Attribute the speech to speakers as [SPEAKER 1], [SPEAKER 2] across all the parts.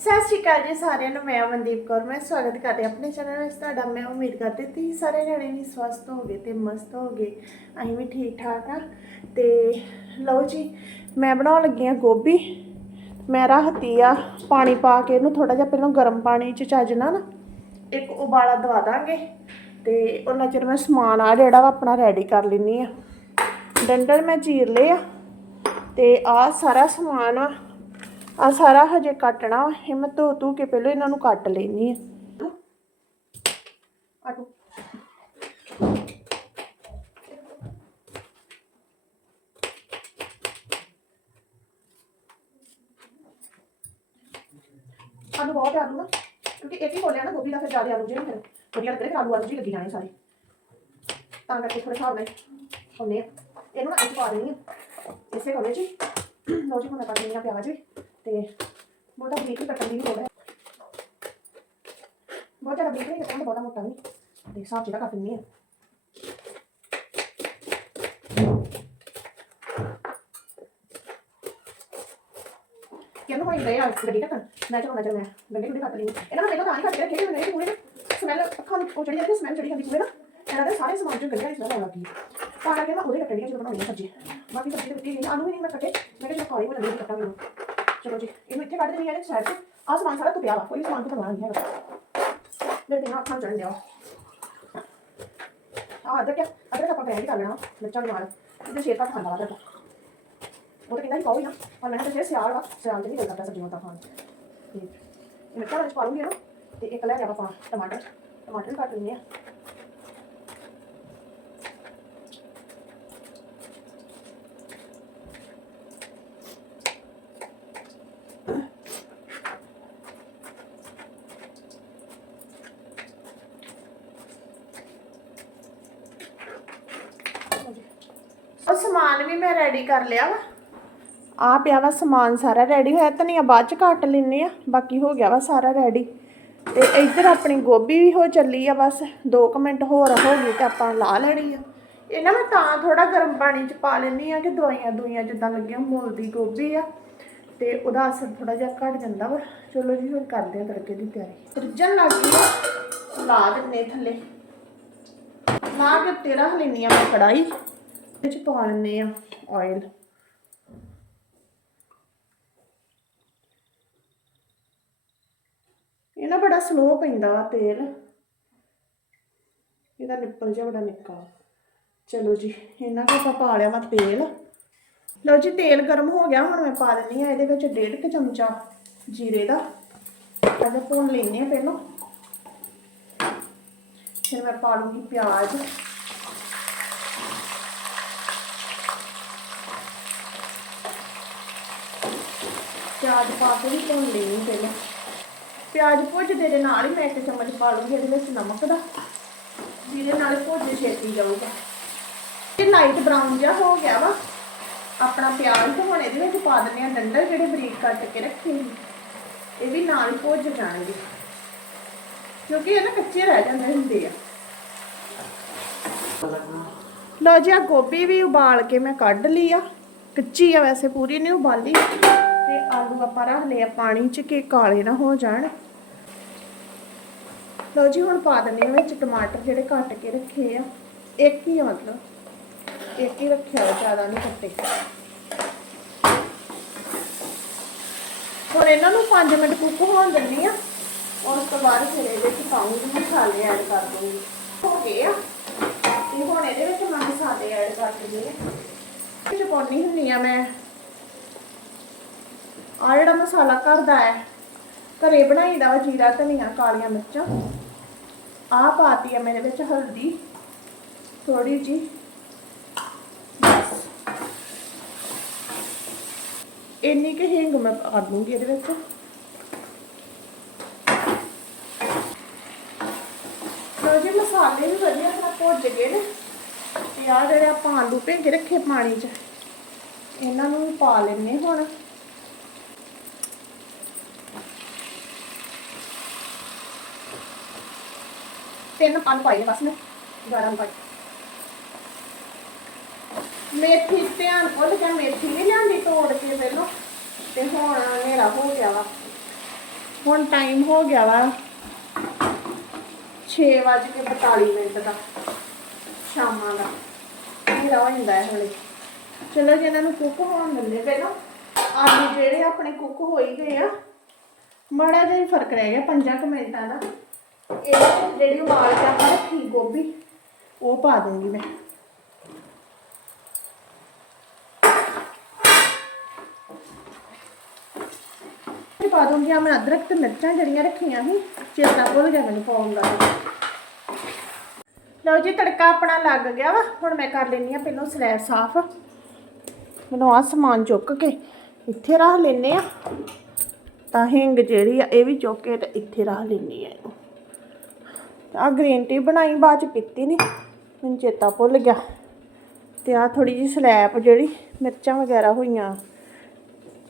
[SPEAKER 1] ਸਤਿ ਸ਼੍ਰੀ ਅਕਾਲ ਜੀ ਸਾਰਿਆਂ ਨੂੰ, ਮੈਂ ਅਮਨਦੀਪ ਕੌਰ, ਮੈਂ ਸਵਾਗਤ ਕਰਦੀ ਹਾਂ ਆਪਣੇ ਚੈਨਲ ਵਿੱਚ। ਤੁਹਾਡਾ ਮੈਂ ਉਮੀਦ ਕਰਦੀ ਤੁਸੀਂ ਸਾਰੇ ਜਣੇ ਵੀ ਸਵਸਥ ਹੋਗੇ ਤੇ ਮਸਤ ਹੋਗੇ ਅਸੀਂ ਵੀ ਠੀਕ ਠਾਕ ਆ ਤੇ ਲਓ ਜੀ, ਮੈਂ ਬਣਾਉਣ ਲੱਗੀ ਆ ਗੋਭੀ, ਮੈਂ ਰੱਖਤੀ ਆ ਪਾਣੀ ਪਾ ਕੇ ਇਹਨੂੰ ਥੋੜਾ ਜਿਹਾ ਪਹਿਲਾਂ ਗਰਮ ਪਾਣੀ ਚ ਚੱਜਣਾ ਨਾ, ਇੱਕ ਉਬਾਲਾ ਦਵਾ ਦਾਂਗੇ ਤੇ ਉਹਨਾਂ ਚਿਰ ਮੈਂ ਸਮਾਨ ਆ ਜਿਹੜਾ ਵਾ ਆਪਣਾ ਰੈਡੀ ਕਰ ਲੈਣੀ ਆ ਡੰਡਲ ਮੈਂ ਚੀਰ ਲਏ ਆ ਤੇ ਆ ਸਾਰਾ ਸਮਾਨ ਆ ਆ ਸਾਰਾ ਹਜੇ ਕੱਟਣਾ ਵਾ। ਇਹ ਮੈਂ ਧੋ ਧੂ ਕੇ ਪਹਿਲਾਂ ਇਹਨਾਂ ਨੂੰ ਕੱਟ ਲੈਣੀ ਆ। ਆਟੋ। ਆਲੂ ਬਹੁਤ ਆਲੂ ਨਾ ਕਿਉਂਕਿ ਇਹ ਹੀ ਹੋ ਲਿਆ ਨਾ ਗੋਭੀ ਦਾ ਫਿਰ ਜ਼ਿਆਦਾ ਆਲੂ ਜਿਹੜੇ ਫਿਰ ਵਧੀਆ ਲੱਗਦੇ ਆਲੂ ਆਲੂ ਜੀ ਲੱਗੀ ਜਾਣੇ ਸਾਰੇ। ਤਾਂ ਕਰਕੇ ਥੋੜੇ ਹਿਸਾਬ ਨਾਲ ਹੁੰਦੇ ਆ। ਇਹਨੂੰ ਨਾ ਇੱਕ ਪਾ ਦੇਣੀ ਆ। ਇਸੇ ਕੋਲੇ ਜੀ ਲੋ ਜੀ, ਹੁਣ ਮੈਂ ਪਾ ਦੇਣੀ ਆ ਪਿਆਜ਼ ਵੀ ਤੇ ਬਹੁਤਾ ਬਰੀਕ ਵੀ ਕੱਟਣ ਦੀ ਲੋੜ ਹੈ। ਬਹੁਤ ਜ਼ਿਆਦਾ ਬਰੀਕ ਨਹੀਂ ਕੱਟਣਾ, ਬਹੁਤਾ ਮੋਟਾ ਨਹੀਂ। ਤੇ ਹਿਸਾਬ ਜਿਹੜਾ ਕੱਟ ਦਿੰਦੀ ਆ। ਕਿਹਨੂੰ ਹੋਈ ਰਹੇ ਆ, ਗੱਡੀ ਕੱਟਣ? ਮੈਂ ਚਲਾਉਣਾ ਚਾਹੁੰਦਾ ਗੰਡੇ ਗੁੰਡੇ ਕੱਟ ਲਈ ਇਹਨਾਂ ਨੂੰ ਪਹਿਲਾਂ ਤਾਂ ਨਹੀਂ ਕੱਟ ਕੇ ਰੱਖੇ ਕਿ ਮੇਰੇ ਪੂਰੇ ਸਮੈਲ, ਅੱਖਾਂ ਨੂੰ ਉਹ ਚੜੀ ਜਾਂਦੀ ਸਮੈਲ ਚੜੀ ਜਾਂਦੀ ਪੂਰੇ ਨਾ, ਇਹਨਾਂ ਦੇ ਸਾਰੇ ਸਮਾਨ ਚੋਂ ਗੰਢਿਆਂ ਦੀ ਸਮੈਲ ਆਉਣ ਲੱਗੀ ਤਾਂ ਕਰਕੇ ਮੈਂ ਉਹਦੇ ਕੱਟਣੀਆਂ ਜਦੋਂ ਬਣਾਉਣੀ ਆ ਸਬਜ਼ੀ ਬਾਕੀ ਸਬਜ਼ੀ ਦੇ ਵਿੱਚ ਆਲੂ ਵੀ ਨਹੀਂ ਮੈਂ ਕੱਟੇ। ਮੈਂ ਕਿਹਾ ਕਾਲੀ ਹੋ ਜਾਂਦੀ ਹੈ ਕੱਟਾਂਗੇ। ਚਲੋ ਜੀ, ਇਹਨੂੰ ਇੱਥੇ ਕੱਢ ਦੇਣੀ ਹੈ ਸਾਈਡ ਤੇ। ਆਹ ਸਮਾਨ ਸਾਰਾ ਤੁਪਿਆ ਵਾ, ਕੋਈ ਸਮਾਨ ਤੋਂ ਨਹੀਂ ਹੈਗਾ। ਮੇਰੇ ਤੇ ਨਾ ਅੱਖਾਂ ਚੜਨ ਦਿਆ ਆ ਅਦਰਕ ਅਦਰਕ ਆਪਾਂ ਗ੍ਰਾਈਂਡ ਕਰ ਲੈਣਾ ਮਿਰਚਾਂ ਦੇ ਨਾਲ। ਇਹਦੇ ਸ਼ੇਰ ਘੱਟ ਖਾਂਦਾ ਵਾ ਅਦਰਕ ਉਹ ਤਾਂ ਕਹਿੰਦਾ ਹੀ ਪਾਓ ਨਾ, ਪਰ ਮੈਂ ਤਾਂ ਫਿਰ ਸਿਆਲ ਵਾ, ਸਿਆਲ ਤੇ ਨਹੀਂ ਦਿਲ ਕਰਦਾ ਸਬਜ਼ੀਆਂ ਤਾਂ ਖਾਣ। ਤੇ ਮਿਰਚਾਂ ਵਿੱਚ ਪਾ ਲੂੰਗੀ ਨਾ ਤੇ ਇੱਕ ਲੈ ਕੇ ਆਪਾਂ ਟਮਾਟਰ ਟਮਾਟਰ ਕੱਟ ਲੈਂਦੇ ਆ। ਉਹ ਸਮਾਨ ਵੀ ਮੈਂ ਰੈਡੀ ਕਰ ਲਿਆ ਵਾ। ਆ ਪਿਆ ਵਾ ਸਮਾਨ ਸਾਰਾ ਰੈਡੀ ਹੋਇਆ ਧਨੀਆ ਬਾਅਦ ਚ ਕੱਟ ਲੈਨੇ ਆ ਬਾਕੀ ਹੋ ਗਿਆ ਵਾ ਸਾਰਾ ਰੈਡੀ ਤੇ ਇੱਧਰ ਆਪਣੀ ਗੋਭੀ ਵੀ ਹੋ ਚੱਲੀ ਆ ਬਸ 2 ਮਿੰਟ ਹੋਰ ਹੋ ਗਈ ਤੇ ਆਪਾਂ ਲਾ ਲੈਣੀ ਆ। ਇਹਨਾਂ ਮੈਂ ਤਾਂ ਥੋੜਾ ਗਰਮ ਪਾਣੀ ਚ ਪਾ ਲੈਣੀ ਆ ਕਿ ਦਵਾਈਆਂ ਦੁਈਆਂ ਜਿੱਦਾਂ ਲੱਗੀਆਂ ਮੁੱਲ ਦੀ ਗੋਭੀ ਆ। ਤੇ ਉਹਦਾ ਅਸਰ ਥੋੜਾ ਜਿਹਾ ਘਟ ਜਾਂਦਾ ਵਾ। ਚਲੋ ਜੀ ਹੁਣ ਕਰਦੇ ਆ ਤੜਕੇ ਦੀ ਤਿਆਰੀ। ਰਿੱਝਣ ਲੱਗ ਗਈ ਆ ਲਾ ਦਿੰਨੇ ਥੱਲੇ। ਲਾ ਕੇ ਤੇਰਾ ਲੈਣੀ ਆ ਮੈਂ ਕੜਾਈ ਇਹ ਪਾ ਲੈਂਦੇ ਆ ਆਇਲ ਇਹ ਨਾ ਬੜਾ ਸਲੋ ਪੈਂਦਾ ਵਾ ਤੇਲ। ਇਹਦਾ ਨਿੱਪਲ ਜਿਹਾ ਬੜਾ ਨਿੱਕਾ ਚਲੋ ਜੀ, ਇਹਨਾਂ ਕੋ ਆਪਾਂ ਪਾ ਲਿਆ ਵਾ ਤੇਲ। ਲਓ ਜੀ, ਤੇਲ ਗਰਮ ਹੋ ਗਿਆ, ਹੁਣ ਮੈਂ ਪਾ ਦਿੰਨੀ ਆ ਇਹਦੇ ਵਿੱਚ ਡੇਢ ਕੁ ਚਮਚਾ ਜੀਰੇ ਦਾ। ਅਜਾ ਭੁੰਨ ਲੈਨੇ ਆ ਪਹਿਲਾਂ। ਫਿਰ ਮੈਂ ਪਾ ਲੂੰਗੀ ਪਿਆਜ਼। ਪਿਆਜ਼ ਪਾ ਕੇ ਵੀ ਭੁੰਨ ਲੈਣੀ ਪਹਿਲਾਂ। ਪਿਆਜ਼ ਭੁੱਜਦੇ ਦੇ ਨਾਲ ਹੀ ਮੈਂ ਇੱਕ ਚਮਚ ਪਾ ਲੂੰਗੀ, ਇਹਦੇ ਵਿੱਚ ਨਮਕ ਦਾ, ਜਿਹਦੇ ਨਾਲ ਭੁੱਜ ਛੇਤੀ ਜਾਊਗਾ। ਇਹ ਲਾਈਟ ਬਰਾਊਨ ਜਿਹਾ ਹੋ ਗਿਆ ਵਾ। ਆਪਣਾ ਪਿਆਜ਼ ਤੇ ਹੁਣ ਇਹਦੇ ਵਿੱਚ ਪਾ ਦਿੰਦੇ ਆ ਡੰਡਲ ਜਿਹੜੇ ਬਰੀਕ ਕੱਟ ਕੇ ਰੱਖੇ ਸੀ ਇਹ ਵੀ ਨਾਲ ਹੀ ਭੁੱਜ ਜਾਣਗੇ। ਕਿਉਂਕਿ ਇਹ ਨਾ ਕੱਚੇ ਰਹਿ ਜਾਂਦੇ ਹੁੰਦੇ ਆ। ਲਓ ਜੀ ਆ ਗੋਭੀ ਵੀ ਉਬਾਲ ਕੇ ਮੈਂ ਕੱਢ ਲਈ ਆ। ਕੱਚੀ ਆ ਵੈਸੇ ਪੂਰੀ, ਨਹੀਂ ਉਬਾਲੀ। ਤੇ ਆਲੂ ਆਪਾਂ ਰੱਖ ਲਏ ਆ ਪਾਣੀ ਚ ਕਿ ਕਾਲੇ ਨਾ ਹੋ ਜਾਣ। ਲਓ ਜੀ, ਹੁਣ ਪਾ ਦਿੰਦੇ ਆ ਵਿੱਚ ਟਮਾਟਰ ਜਿਹੜੇ ਕੱਟ ਕੇ ਰੱਖੇ ਆ। ਇੱਕ ਹੀ ਆ ਮਤਲਬ, ਇੱਕ ਹੀ ਰੱਖਿਆ ਜ਼ਿਆਦਾ ਨਹੀਂ ਕੱਟੇ। ਹੁਣ ਇਹਨਾਂ ਨੂੰ 5 ਮਿੰਟ ਕੁੱਕ ਹੋਣ ਦਿੰਦੀ ਆ। ਉਸ ਤੋਂ ਬਾਅਦ ਫਿਰ ਇਹਦੇ ਵਿੱਚ ਪਾਉਂਗੀ ਮਸਾਲੇ ਐਡ ਕਰ ਦੂੰਗੀ। ਹੋ ਗਏ ਆ। ਤੇ ਹੁਣ ਇਹਦੇ ਵਿੱਚ ਮੈਂ ਮਸਾਲੇ ਐਡ ਕਰ ਦਿੰਦੀ ਆ। ਵਿੱਚ ਪਾਉਣੀ ਹੁੰਦੀ ਆ ਮੈਂ। ਆ ਜਿਹੜਾ ਮਸਾਲਾ ਘਰ ਦਾ ਹੈ, ਘਰੇ ਬਣਾਈਦਾ ਵਾ ਜੀਰਾ, ਧਨੀਆ, ਕਾਲੀਆਂ ਮਿਰਚਾਂ ਆ ਪਾਤੀ ਆ ਮੇਰੇ ਵਿੱਚ ਹਲਦੀ ਥੋੜੀ ਜੀ ਇੰਨੀ ਕਿ ਹਿੰਗ ਮੈਂ ਪਾ ਦੂੰਗੀ ਇਹਦੇ ਵਿੱਚ। ਲੋ ਜੀ, ਮਸਾਲੇ ਵੀ ਵਧੀਆ ਤਰ੍ਹਾਂ ਭੁੱਜ ਗਏ ਨੇ। ਤੇ ਆ ਜਿਹੜੇ ਆਪਾਂ ਆਲੂ ਭੇਜ ਰੱਖੇ ਪਾਣੀ 'ਚ, ਇਹਨਾਂ ਨੂੰ ਵੀ ਪਾ ਲੈਣੇ ਹੁਣ। ਤਿੰਨ ਪਲ ਪਾਈ ਨੇ ਬਸ ਮੈਂ। ਗਰਮ ਪਾਈ ਮੇਥੀ ਧਿਆਨ ਭੁੱਲ ਗਿਆ, ਮੇਥੀ ਨਹੀਂ ਲਿਆਂਦੀ ਤੋੜ ਕੇ ਪਹਿਲਾਂ। ਤੇ ਹੁਣ ਹਨੇਰਾ ਹੋ ਗਿਆ ਵਾ। ਹੁਣ ਟਾਈਮ ਹੋ ਗਿਆ ਵਾ 6:42 ਮਿੰਟ ਦਾ, ਸ਼ਾਮਾਂ ਦਾ। ਹਨੇਰਾ ਹੋ ਜਾਂਦਾ ਹੈ ਹਲੇ ਚਲੋ ਜੀ, ਇਹਨਾਂ ਨੂੰ ਕੁੱਕ ਹੋਣ ਦਿੰਦੇ ਪਹਿਲਾਂ। ਆਲੂ ਜਿਹੜੇ ਆਪਣੇ ਕੁੱਕ ਹੋਈ ਗਏ ਆ, ਮਾੜਾ ਜਿਹਾ ਫ਼ਰਕ ਰਹਿ ਗਿਆ 5 ਮਿੰਟਾਂ ਦਾ। ਇਹ ਜਿਹੜੀ ਉਬਾਲ ਕੇ ਆਪਾਂ ਰੱਖੀ ਗੋਭੀ, ਉਹ ਪਾ ਦੂੰਗੀ ਮੈਂ। ਇਹ ਪਾ ਦੂੰਗੀ ਆ ਮੈਂ ਅਦਰਕ ਤੇ ਮਿਰਚਾਂ ਜਿਹੜੀਆਂ ਰੱਖੀਆਂ ਸੀ, ਚੇਤਾ ਭੁੱਲ ਗਿਆ ਮੈਨੂੰ ਪਾਉਣ ਦਾ। ਲਓ ਜੀ, ਤੜਕਾ ਆਪਣਾ ਲੱਗ ਗਿਆ ਵਾ, ਹੁਣ ਮੈਂ ਕਰ ਲੈਣੀ ਆ ਪਹਿਲਾਂ ਸਲੈਬ ਸਾਫ਼। ਮੈਨੂੰ ਆ ਸਮਾਨ ਚੁੱਕ ਕੇ ਇੱਥੇ ਰੱਖ ਲੈਨੇ ਆ ਤਾਂ ਹਿੰਗ ਜਿਹੜੀ ਆ, ਇਹ ਵੀ ਚੁੱਕ ਕੇ ਤੇ ਇੱਥੇ ਰੱਖ ਲੈਣੀ ਆ ਇਹਨੂੰ। ਆ ਗ੍ਰੀਨ ਟੀ ਬਣਾਈ, ਬਾਅਦ ਚ ਪੀਤੀ ਨਹੀਂ ਮੈਨੂੰ ਚੇਤਾ ਭੁੱਲ ਗਿਆ। ਤੇ ਆ ਥੋੜੀ ਜਿਹੀ ਸਲੈਬ ਜਿਹੜੀ ਮਿਰਚਾਂ ਵਗੈਰਾ ਹੋਈਆਂ।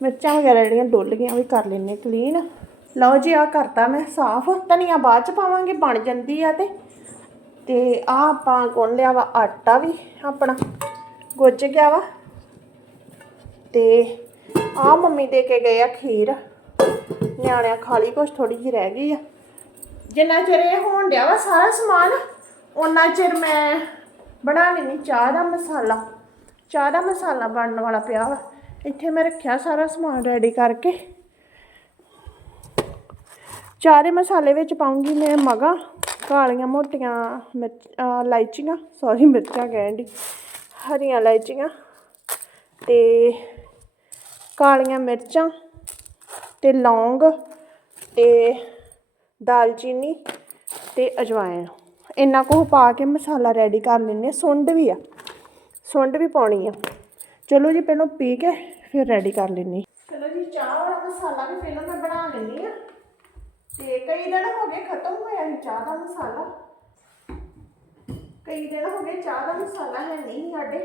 [SPEAKER 1] ਮਿਰਚਾਂ ਵਗੈਰਾ ਜਿਹੜੀਆਂ ਡੁੱਲ ਗਈਆਂ, ਉਹ ਵੀ ਕਰ ਲੈਣੇ ਕਲੀਨ ਲਓ ਜੀ ਆ ਕਰਤਾ ਮੈਂ ਸਾਫ਼। ਧਨੀਆ ਬਾਅਦ ਚ ਪਾਵਾਂਗੇ, ਬਣ ਜਾਂਦੀ ਆ ਤੇ। ਤੇ ਆ ਆਪਾਂ ਗੁੰਨ ਲਿਆ ਵਾ ਆਟਾ ਵੀ ਆਪਣਾ। ਗੁੱਝ ਗਿਆ ਵਾ। ਤੇ ਆ ਮੰਮੀ ਦੇ ਕੇ ਗਏ ਆ ਖੀਰ। ਨਿਆਣਿਆਂ ਖਾ ਲਈ ਕੁਛ ਥੋੜੀ ਜਿਹੀ ਰਹਿ ਗਈ ਆ। ਜਿੰਨਾ ਚਿਰ ਇਹ ਹੋਣ ਡਿਆ ਵਾ ਸਾਰਾ ਸਮਾਨ ਉਹਨਾਂ ਚਿਰ ਮੈਂ ਬਣਾ ਲੈਣੀ ਚਾਹ ਦਾ ਮਸਾਲਾ, ਚਾਹ ਦਾ ਮਸਾਲਾ ਬਣਨ ਵਾਲਾ ਪਿਆ ਵਾ। ਇੱਥੇ ਮੈਂ ਰੱਖਿਆ ਸਾਰਾ ਸਮਾਨ ਰੈਡੀ ਕਰਕੇ। ਚਾਹ ਦੇ ਮਸਾਲੇ ਵਿੱਚ ਪਾਉਂਗੀ ਮੈਂ ਮਗਾ, ਕਾਲੀਆਂ ਮੋਟੀਆਂ ਮਿਰਚ ਇਲਾਇਚੀਆਂ ਸੌਰੀ ਮਿਰਚਾਂ ਕਹਿਣ ਦੀ ਹਰੀਆਂ ਇਲਾਇਚੀਆਂ ਤੇ ਕਾਲੀਆਂ ਮਿਰਚਾਂ ਤੇ ਲੌਂਗ ਤੇ ਦਾਲਚੀਨੀ ਅਤੇ ਅਜਵਾਇਣ। ਇੰਨਾ ਕੁ ਪਾ ਕੇ ਮਸਾਲਾ ਰੈਡੀ ਕਰ ਲੈਂਦੇ ਸੁੰਡ ਵੀ ਆ। ਸੁੰਡ ਵੀ ਪਾਉਣੀ ਆ। ਚਲੋ ਜੀ, ਪਹਿਲਾਂ ਪੀ ਕੇ ਫਿਰ ਰੈਡੀ ਕਰ ਲੈਂਦੀ ਚਲੋ ਜੀ, ਚਾਹ ਵਾਲਾ ਮਸਾਲਾ ਵੀ ਪਹਿਲਾਂ ਮੈਂ ਬਣਾ ਲੈਂਦੀ ਆ ਤੇ ਕਈ ਦਿਨ ਹੋ ਗਏ ਖਤਮ ਹੋਇਆ ਸੀ ਚਾਹ ਦਾ ਮਸਾਲਾ। ਕਈ ਦਿਨ ਹੋ ਗਏ ਚਾਹ ਦਾ ਮਸਾਲਾ ਹੈ ਨਹੀਂ ਸਾਡੇ।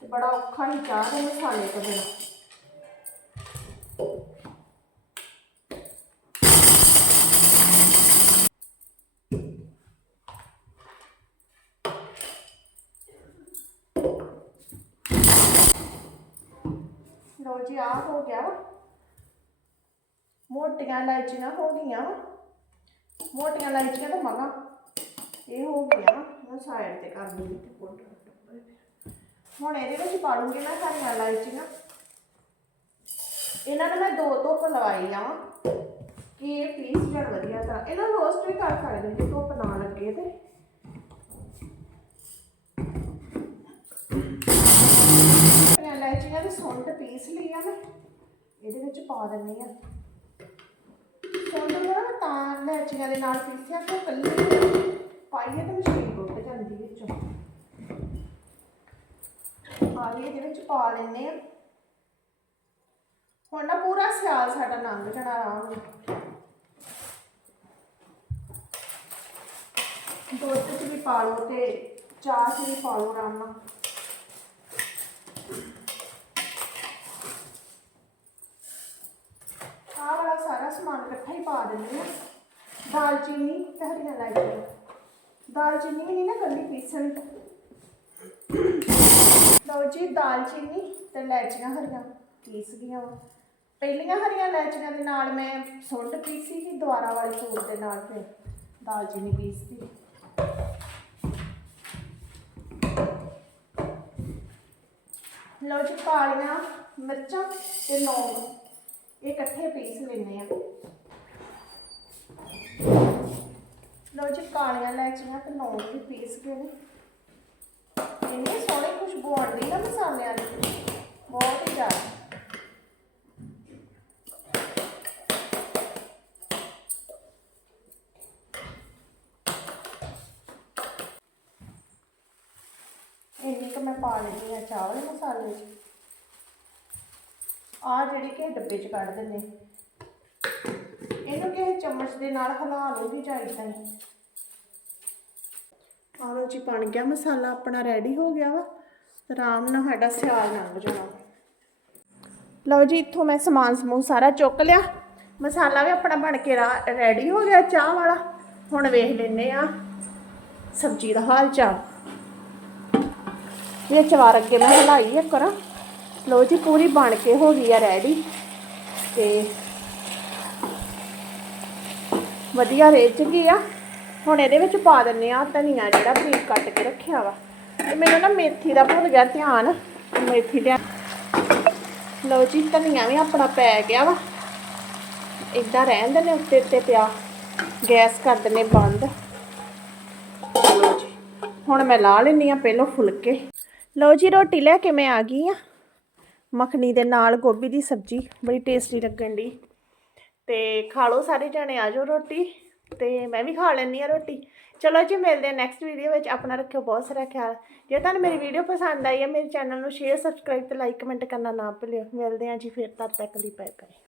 [SPEAKER 1] ਤੇ ਬੜਾ ਔਖਾ ਹੀ ਚਾਹ ਦੇ ਮਸਾਲੇ ਤੋਂ ਬਿਨਾਂ। ਲਓ ਜੀ ਆ ਹੋ ਗਿਆ। ਮੋਟੀਆਂ ਇਲਾਇਚੀਆਂ ਹੋ ਗਈਆਂ। ਮੋਟੀਆਂ ਇਲਾਇਚੀਆਂ ਤਾਂ ਮਗਾ ਇਹ ਹੋ ਗਿਆ ਮੈਂ ਸਾਈਡ ਤੇ ਕਰ ਦੂੰਗੀ ਹੁਣ ਇਹਦੇ ਵਿੱਚ ਪਾ ਲੂੰਗੀ ਮੈਂ ਸਾਰੀਆਂ ਇਲਾਇਚੀਆਂ। ਇਹਨਾਂ ਨੂੰ ਮੈਂ ਦੋ ਧੁੱਪ ਲਵਾਈ ਆ। ਕਿ ਇਹ ਪੀਸ ਜਣ ਵਧੀਆ ਤਾਂ ਇਹਨਾਂ ਨੂੰ ਰੋਸਟ ਵੀ ਕਰ ਸਕਦੇ ਜੇ ਧੁੱਪ ਨਾ ਲੱਗੇ ਤੇ। ਮੈਂ ਇਲਾਇਚੀਆਂ ਦੇ ਸੁੰਡ ਪੀਸ ਲਈ ਆ ਮੈਂ ਇਹਦੇ ਵਿੱਚ ਪਾ ਦਿੰਨੀ ਆ। ਸੁੰਡ ਨਾ ਤਾਂ ਇਲਾਇਚੀਆਂ ਦੇ ਨਾਲ ਪੀਸਿਆ ਕਿ ਕੱਲੀ ਪਾਈਏ ਤਾਂ ਮਸ਼ੀਨ ਟੁੱਟ ਜਾਂਦੀ ਵਿੱਚੋਂ। ਆ ਇਹਦੇ ਵਿੱਚ ਪਾ ਲੈਨੇ ਆ। ਹੁਣ ਨਾ ਪੂਰਾ ਸਿਆਲ ਸਾਡਾ ਲੰਘ ਜਾਣਾ ਆਰਾਮ ਨਾਲ। ਦੁੱਧ 'ਚ ਵੀ ਪਾ ਲਓ ਤੇ ਚਾਹ 'ਚ ਵੀ ਪਾ ਲਓ ਆਰਾਮ ਨਾਲ ਆਹ ਵਾਲਾ ਸਾਰਾ ਸਮਾਨ ਇਕੱਠਾ ਹੀ ਪਾ ਦਿੰਦੇ ਆ ਦਾਲਚੀਨੀ ਤੇ ਹਰੀਆਂ ਇਲਾਇਚੀਆਂ ਦਾਲਚੀਨੀ ਵੀ ਨਹੀਂ ਨਾ ਕੱਲੀ ਪੀਸਣ। ਲਓ ਜੀ ਦਾਲਚੀਨੀ ਤੇ ਇਲਾਇਚੀਆਂ ਹਰੀਆਂ ਪੀਸ ਗਈਆਂ ਪਹਿਲੀਆਂ ਹਰੀਆਂ ਇਲਾਇਚੀਆਂ ਦੇ ਨਾਲ ਮੈਂ ਸੁੰਡ ਪੀਸੀ ਸੀ ਦੁਆਰਾ ਵਾਲੀ ਸੂਟ ਦੇ ਨਾਲ ਫਿਰ ਦਾਲਚੀਨੀ ਪੀਸਤੀ। ਲਓ ਜੀ, ਕਾਲੀਆਂ ਮਿਰਚਾਂ ਤੇ ਲੌਂਗ। ਇਹ ਇਕੱਠੇ ਪੀਸ ਲੈਣੇ ਆ। ਲਓ ਜੀ, ਕਾਲੀਆਂ ਇਲਾਇਚੀਆਂ ਤੇ ਲੌਂਗ ਵੀ ਪੀਸ ਕੇ ਨੇ ਇੰਨੀ ਸੋਹਣੀ ਖੁਸ਼ਬੂ ਆਉਂਦੀ ਨਾ ਮਸਾਲਿਆਂ ਦੀ ਬਹੁਤ ਹੀ ਜ਼ਿਆਦਾ। ਇੰਨੀ ਕੁ ਮੈਂ ਪਾ ਲੈਂਦੀ ਆ ਚਾਵਲ ਮਸਾਲੇ 'ਚ ਆ ਜਿਹੜੀ ਕਿ ਡੱਬੇ 'ਚ ਕੱਢ ਦਿੰਦੇ। ਇਹਨੂੰ ਕਿਸੇ ਚਮਚ ਦੇ ਨਾਲ ਹਿਲਾ ਲਓਗੇ ਜਾਂ ਇਦਾਂ ਹੀ ਆਹ ਲਓ ਜੀ ਬਣ ਗਿਆ ਮਸਾਲਾ, ਆਪਣਾ ਰੈਡੀ ਹੋ ਗਿਆ ਵਾ। ਆਰਾਮ ਨਾਲ ਸਾਡਾ ਸਿਆਲ ਲੰਘ ਜਾਣਾ। ਲਓ ਜੀ, ਇੱਥੋਂ ਮੈਂ ਸਮਾਨ ਸਮੂਹ ਸਾਰਾ ਚੁੱਕ ਲਿਆ। ਮਸਾਲਾ ਵੀ ਆਪਣਾ ਬਣ ਕੇ ਰੈਡੀ ਹੋ ਗਿਆ ਚਾਹ ਵਾਲਾ। ਹੁਣ ਵੇਖ ਲੈਨੇ ਆ ਸਬਜ਼ੀ ਦਾ ਹਾਲ ਚਾਲ। ਇਹ ਚਵਾਰ ਅੱਗੇ ਮੈਂ ਹਲਾਈ ਆ ਕਰਾਂ ਲਓ ਜੀ, ਪੂਰੀ ਬਣ ਕੇ ਹੋ ਗਈ ਆ ਰੈਡੀ ਤੇ ਵਧੀਆ ਰਿੱਝ ਗਈ ਆ। ਹੁਣ ਇਹਦੇ ਵਿੱਚ ਪਾ ਦਿੰਨੇ ਆ ਧਨੀਆ ਜਿਹੜਾ ਬਰੀਕ ਕੱਟ ਕੇ ਰੱਖਿਆ ਵਾ। ਤੇ ਮੈਨੂੰ ਨਾ ਮੇਥੀ ਦਾ ਭੁੱਲ ਗਿਆ ਧਿਆਨ। ਮੇਥੀ ਦੇ ਲਓ ਜੀ, ਧਨੀਆ ਵੀ ਆਪਣਾ ਪੈ ਗਿਆ ਵਾ। ਇਦਾਂ ਰਹਿਣ ਦਿੰਦੇ ਉੱਤੇ ਉੱਤੇ ਪਿਆ। ਗੈਸ ਕਰ ਦਿੰਨੇ ਬੰਦ। ਲਓ ਜੀ, ਹੁਣ ਮੈਂ ਲਾ ਲੈਣੀ ਆ ਪਹਿਲਾਂ ਫੁਲਕੇ। ਲਓ ਜੀ, ਰੋਟੀ ਲੈ ਕੇ ਮੈਂ ਆ ਗਈ ਆ ਮੱਖਣੀ ਦੇ ਨਾਲ ਗੋਭੀ ਦੀ ਸਬਜ਼ੀ, ਬੜੀ ਟੇਸਟੀ ਲੱਗਣ ਦੀ ਤੇ ਖਾ ਲਓ ਸਾਰੇ ਜਣੇ ਆ ਜਾਓ ਰੋਟੀ। ਤੇ ਮੈਂ ਵੀ ਖਾ ਲੈਂਦੀ ਆ ਰੋਟੀ। ਚਲੋ ਜੀ, ਮਿਲਦੇ ਆ ਨੈਕਸਟ ਵੀਡੀਓ ਵਿੱਚ। ਆਪਣਾ ਰੱਖਿਓ ਬਹੁਤ ਸਾਰਾ ਖਿਆਲ। ਜੇ ਤੁਹਾਨੂੰ ਮੇਰੀ ਵੀਡੀਓ ਪਸੰਦ ਆਈ ਹੈ, ਮੇਰੇ ਚੈਨਲ ਨੂੰ ਸ਼ੇਅਰ ਸਬਸਕ੍ਰਾਈਬ ਤੇ ਲਾਈਕ ਕਮੈਂਟ ਕਰਨਾ ਨਾ ਭੁੱਲਿਓ। ਮਿਲਦੇ ਆ ਜੀ ਫਿਰ, ਤਦ ਤੱਕ ਲਈ ਬਾਏ ਬਾਏ